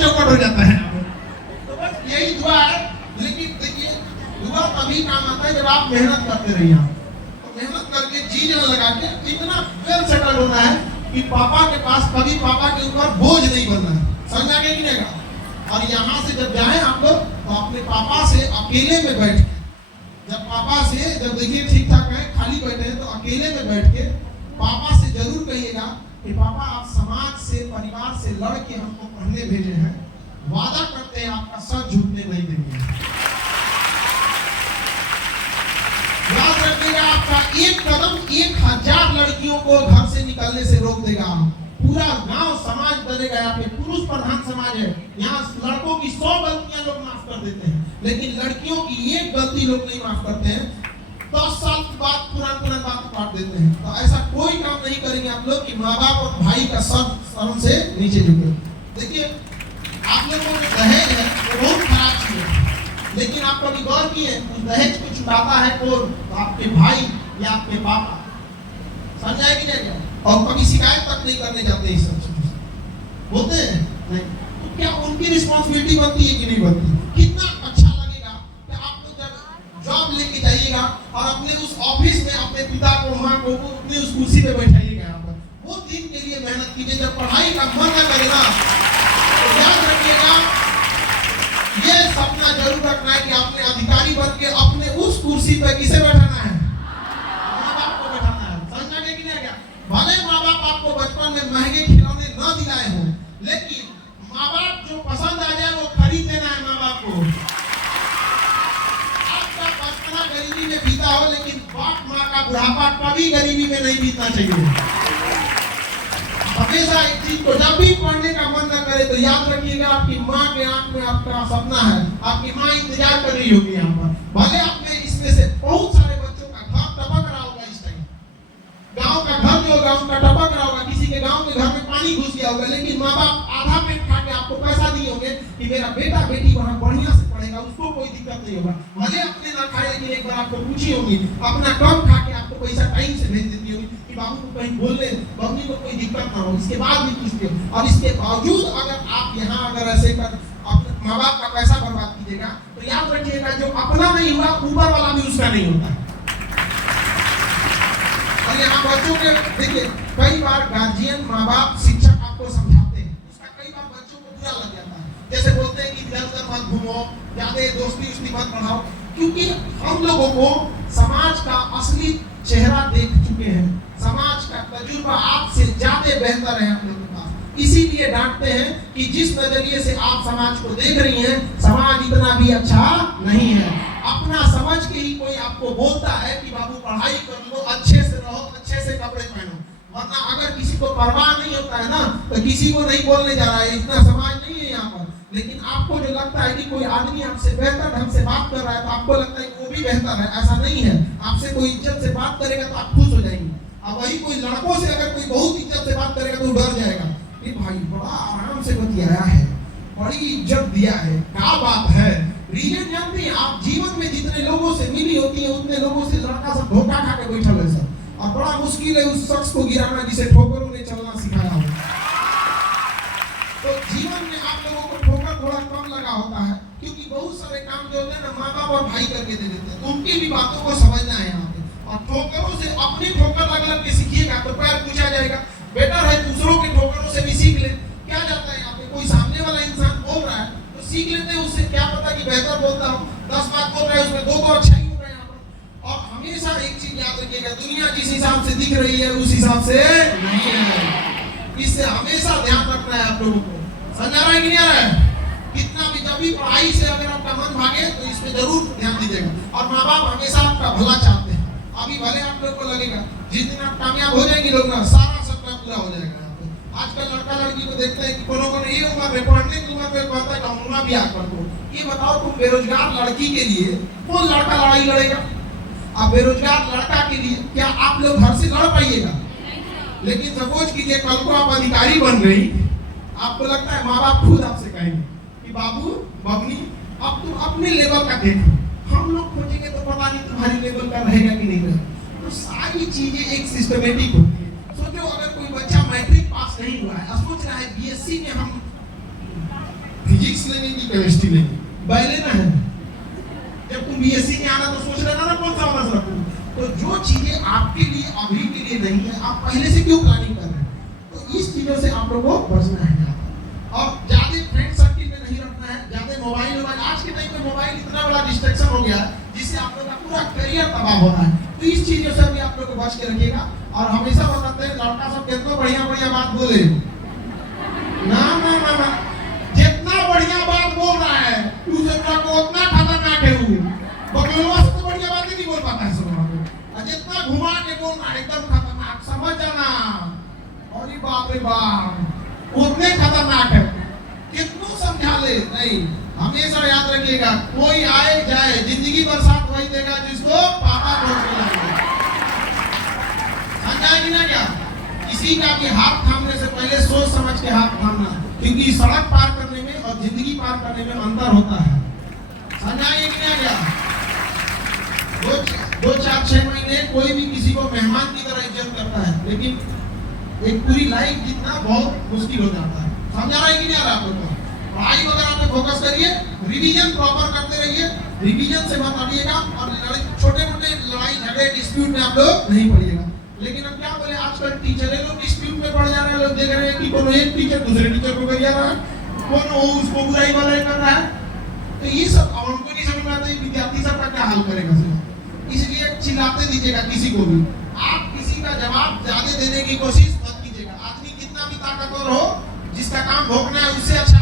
चौपट हो जाता है। तो बस यही दुआ है। लेकिन देखिए दुआ तभी काम आता है जब आप मेहनत करते रहिए। तो मेहनत करके जी जान लगा के इतना वेल सेटल होना है कि पापा के पास कभी पापा के ऊपर बोझ नहीं बनना है। समझ आ गया कि नहीं? और यहाँ से जब जाए आप लोग तो अपने पापा से अकेले में बैठ के, जब पापा से जब देखिए ठीक ठाक है खाली बैठे हैं तो अकेले में बैठ के पापा से जरूर कहिएगा कि पापा आप समाज से परिवार से लड़ के हमको पढ़ने भेजे हैं, वादा करते हैं आपका सर झुकने नहीं देंगे। याद रखिएगा आपका एक कदम 1000 लड़कियों को घर से निकलने से रोक देगा। पूरा गांव समाज बनेगा। यहाँ पे पुरुष प्रधान समाज है, यहाँ लड़कों की 100 गलतियां लोग माफ कर देते हैं, लेकिन लड़कियों की एक गलती लोग नहीं माफ करते हैं। 10 साल के बाद पुरान बात काट देते हैं। तो ऐसा कोई काम नहीं करेंगे आप लोग कि माँ बाप और भाई का सर शर्म से नीचे झुके। देखिए आप लोगों को दहेज है वो बहुत खराब चीज है, लेकिन आप कभी गौर किए उस दहेज को चुकाता है कौन? आपके भाई या आपके पापा। समझ आए कि नहीं? और कभी शिकायत तक नहीं करने जाते इस सब चीजों से, होते हैं नहीं? तो क्या उनकी रिस्पॉन्सिबिलिटी बनती है कि नहीं बनती? कितना अच्छा लगेगा कि आप लोग जब जॉब लेके जाइएगा और अपने उस ऑफिस में अपने पिता को माँ को अपने उस कुर्सी पे बैठाइएगा। यहाँ पर वो दिन के लिए मेहनत कीजिए। जब पढ़ाई का मन न करे ना तो याद रखिएगा ये सपना जरूर रखना है कि आपने अधिकारी बन के अपने उस कुर्सी पे किसे बैठाना है? माँ बाप को बैठाना है। समझ गए कि नहीं? क्या भले माँ बाप आपको बचपन में महंगे खिलौने न दिलाए हों, लेकिन माँ बाप जो पसंद आ जाए वो खरीद देना है माँ बाप को। आपका बचपना गरीबी में बीता हो, लेकिन बाप माँ का बुढ़ापा कभी गरीबी में नहीं बीतना चाहिए। हमेशा एक चीज को जब भी पढ़ने का मन न करे तो याद रखिएगा आपकी माँ के आंख में आपका सपना है, आपकी माँ इंतजार कर रही होगी यहाँ पर। भले आपने इसमें से बहुत सारे बच्चों का घर टपक रहा होगा इस टाइम, गांव का घर जो होगा उनका टपक रहा होगा, किसी के गांव के घर में पानी घुस गया होगा, लेकिन माँ बाप आधा पेट खा के आपको पैसा दिए होंगे कि मेरा बेटा बेटी वहाँ बढ़िया से पढ़ेगा, उसको कोई दिक्कत नहीं होगा। भले अपने ना खाए, लेकिन एक बार आपको पूछी होगी, अपना कम खा के आपको पैसा टाइम से भेज देती होगी कि बाबू को कहीं बोलने मम्मी को कोई दिक्कत ना हो। इसके बाद भी पूछते हो, और इसके बावजूद अगर आप यहाँ अगर ऐसे कर अपने माँ बाप का पैसा बर्बाद कीजिएगा तो याद रखिएगा जो अपना नहीं हुआ ऊपर वाला भी उसका नहीं होता। और यहाँ बच्चों के देखिए कई बार गार्जियन माँ बाप शिक्षक आपको समझाते हैं, उसका कई बार बच्चों को बुरा लग जाता है। जैसे बोलते हैं कि इधर उधर मत घूमो, ज्यादा दोस्ती उस्ती मत बढ़ाओ, क्योंकि हम लोगों को समाज का असली चेहरा देख चुके हैं, समाज का तजुर्बा आपसे ज्यादा बेहतर है हम लोगों के पास। इसीलिए डांटते हैं कि जिस नजरिए से आप समाज को देख रही हैं समाज इतना भी अच्छा नहीं है। अपना समझ के ही कोई आपको बोलता है कि बाबू पढ़ाई कर लो, अच्छे से रहो, अच्छे से कपड़े पहनो, वरना अगर किसी को परवाह नहीं होता है ना तो किसी को नहीं बोलने जा रहा है। इतना समाज नहीं है यहाँ पर। लेकिन आपको जो लगता है कि कोई आदमी आपसे बेहतर ढंग से बात कर रहा है तो आपको लगता है कि वो भी बेहतर है, ऐसा नहीं है। आपसे कोई इज्जत से बात करेगा तो आप खुश हो जाएंगे। अब वही कोई लड़कों से अगर कोई बहुत इज्जत से बात करेगा तो डर जाएगा, ये भाई बड़ा आराम से बतियाया है, बड़ी इज्जत दिया है, क्या बात है। रीजन जानते हैं आप? जीवन में जितने लोगों से मिली होती है उतने लोगों से लड़का सब धोखा खा के बैठा है सब, और बड़ा मुश्किल है उस शख्स को गिराना जिसे ठोकरों ने चलना सिखाया हो। तो जीवन में आप लोगों को ठोकर थोड़ा कम लगा होता है, क्योंकि बहुत सारे काम जो होते हैं ना माँ बाप और भाई करके दे देते हैं, तो उनकी भी बातों को समझना है यहाँ पे। और ठोकरों से अपनी ठोकर लग लग के सीखिएगा तो पैर पूछा जाएगा। बेटर है दूसरों के ठोकरों से भी सीख ले। क्या जाता है यहाँ पे कोई सामने वाला इंसान बोल रहा है तो सीख लेते हैं उससे, क्या पता कि बेहतर बोलता हूँ, 10 बात बोल रहा है उसमें 2 तो अच्छा ही हो रहा है यहाँ पर। और हमेशा एक चीज याद रखिएगा, दुनिया जिस हिसाब से दिख रही है उस हिसाब से नहीं है। इससे हमेशा ध्यान रखना है आप लोगों को। समझ आ रहा है कि नहीं आ रहा है? कितना भी जब भी पढ़ाई से अगर आपका मन भागे तो इस पे जरूर ध्यान दीजिएगा। और माँ बाप हमेशा आपका भला चाहते हैं। अभी भले आप लोग को लगेगा जिस दिन आप कामयाब हो जाएंगे लोग ना सारा सपना पूरा हो जाएगा। आजकल लड़का लड़की को देखते हैं कि कोनो ये उम्र में पढ़ने की उम्र में कहता है हम ब्याह कर दो। ये बताओ तुम बेरोजगार लड़की के लिए कौन लड़का लड़ाई लड़ेगा? अब बेरोजगार लड़का के लिए क्या आप लोग घर से लड़ पाइएगा? लेकिन सपोज कीजिए कल को आप अधिकारी बन गई, आपको लगता है माँ बाप खुद आपसे कहेंगे कि बाबू बबनी अब तुम अपने लेवल का देखो, हम लोग खोजेंगे तो पता नहीं तुम्हारी लेवल का रहेगा कि नहीं रहेगा। तो सारी चीजें एक सिस्टमेटिक होती है। सोचो अगर कोई बच्चा मैट्रिक पास नहीं हुआ है, सोच रहा है बीएससी में हम फिजिक्स लेंगे कि केमिस्ट्री लेंगे, पहले ना है। जब तुम बीएससी में आना तो सोच लेना ना कौन सा ऑनर्स रखूं। तो जो चीजें आपके लिए अभी के लिए नहीं है, आप पहले से क्यों प्लानिंग कर रहे हैं? तो इस चीजों से आप लोगों को बचना है। और ज्यादा फ्रेंड सर्किल में नहीं रखना है, ज्यादा मोबाइल, आज के टाइम में मोबाइल इतना बड़ा डिस्ट्रैक्शन हो गया जिससे आप लोग का पूरा करियर तबाह हो रहा है। तो इस चीजों से भी आप लोग को बच के रखिएगा। और हमेशा बताते हैं लड़का सब कितना बढ़िया बढ़िया बात बोले, ना ना ना ना, जितना बढ़िया बात बोल रहा है उसे उतना खतरनाक है वो। बकलोवा से तो बढ़िया बातें नहीं बोल पाता है सब। और जितना घुमा के बोल रहा है एकदम खतरनाक, समझ जाना। अरे बाप रे बाप, उतने खतरनाक है, कितनों समझा ले नहीं। हमेशा याद रखिएगा, कोई आए जाए जिंदगी भर साथ वही देगा जिसको पापा बोल के लाएंगे। समझाएगी ना क्या? किसी का भी हाथ थामने से पहले सोच समझ के हाथ थामना, क्योंकि सड़क पार करने में और जिंदगी पार करने में अंतर होता है। समझाएगी ना क्या? 2-4-6 महीने कोई भी किसी को मेहमान की तरह इज्जत करता है, लेकिन एक पूरी लाइफ जीतना बहुत मुश्किल हो जाता है। समझा रहा है कि नहीं आ रहा आप लोगों को? पढ़ाई वगैरह पे फोकस करिए, रिवीजन प्रॉपर करते रहिए, रिवीजन से मत हटिएगा। और छोटे मोटे लड़ाई झगड़े डिस्प्यूट में आप लोग नहीं पड़िएगा। लेकिन हम क्या बोले, आजकल टीचर लोग डिस्प्यूट में पड़ जा रहे हैं। लोग देख रहे हैं कि कोनो एक टीचर दूसरे टीचर को कर जा रहा है, कोनो उसको बुराई वाला कर रहा है। तो ये सब हमको नहीं समझ में आता है विद्यार्थी सब का क्या हाल करेगा। इसलिए चिल्लाते दीजिएगा किसी को भी, आप किसी का जवाब ज्यादा देने की कोशिश मत कीजिएगा। आदमी कितना भी ताकतवर हो, जिसका काम भोगना है उससे अच्छा